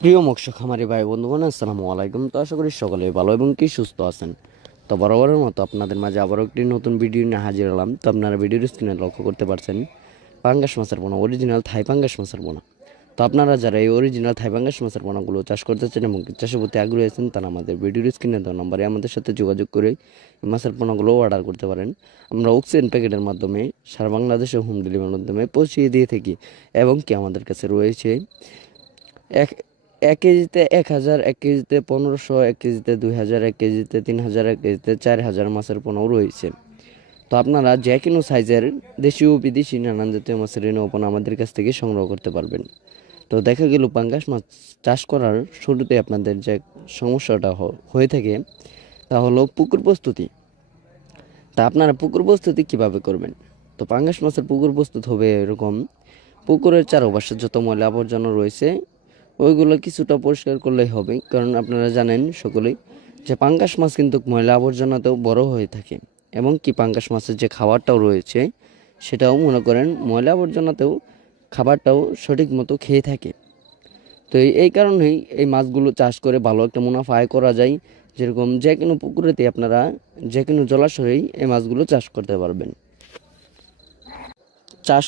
প্রিয় মৎস্য খামারি ভাই বন্ধুগণ, আসসালামু আলাইকুম। তো আশা করি সকলে ভালো এবং কি সুস্থ আছেন। তো বরাবরের মতো আপনাদের মাঝে আবারও একটি নতুন ভিডিও নিয়ে হাজির হলাম। তো আপনারা ভিডিওর স্ক্রিনে লক্ষ্য করতে পারছেন পাঙ্গাস মাছের পোনা, অরিজিনাল থাই পাঙ্গাস মাছের পোনা। তো আপনারা যারা এই অরিজিনাল থাই পাঙ্গাস মাছের পোনাগুলো চাষ করতে চান এবং চাষের প্রতি আগ্রহী আছেন, তারা আমাদের ভিডিওর স্ক্রিনে দেওয়া নম্বরে আমাদের সাথে যোগাযোগ করে এই মাছের পোনাগুলো অর্ডার করতে পারেন। আমরা অক্সিজেন প্যাকেটের মাধ্যমে সারা বাংলাদেশে হোম ডেলিভারির মাধ্যমে পৌঁছিয়ে দিয়ে থাকি। এবং কি আমাদের কাছে রয়েছে এক এক কেজিতে 1,000, 1 কেজিতে 1,500, 1 কেজিতে 2,000, 1 কেজিতে 3,000, 1 কেজিতে 4,000 মাছের পোনাও রয়েছে। তো আপনারা যে কোনো সাইজের দেশীয় বিদেশি নানান জাতীয় মাছের রেণু পোনা আমাদের কাছ থেকে সংগ্রহ করতে পারবেন। তো দেখা গেল পাঙ্গাস মাছ চাষ করার শুরুতে আপনাদের যে সমস্যাটা হয়ে থাকে তা হলো পুকুর প্রস্তুতি। তা আপনারা পুকুর প্রস্তুতি কীভাবে করবেন? তো পাঙ্গাস মাছের পুকুর প্রস্তুত হবে এরকম: পুকুরের চারপাশে যত ময়লা আবর্জনা রয়েছে ওইগুলো কিছুটা পরিষ্কার করলেই হবে। কারণ আপনারা জানেন সকলেই যে পাঙ্গাস মাছ কিন্তু ময়লা আবর্জনাতেও বড় হয়ে থাকে, এবং কি পাঙ্গাস মাছের যে খাবারটাও রয়েছে সেটাও মনে করেন ময়লা আবর্জনাতেও খাবারটাও সঠিক মতো খেয়ে থাকে। তো এই কারণেই এই মাছগুলো চাষ করে ভালো একটা মুনাফা আয় করা যায়। যেরকম যে কোনো পুকুরেতে আপনারা যে কোনো জলাশয়েই এই মাছগুলো চাষ করতে পারবেন। চাষ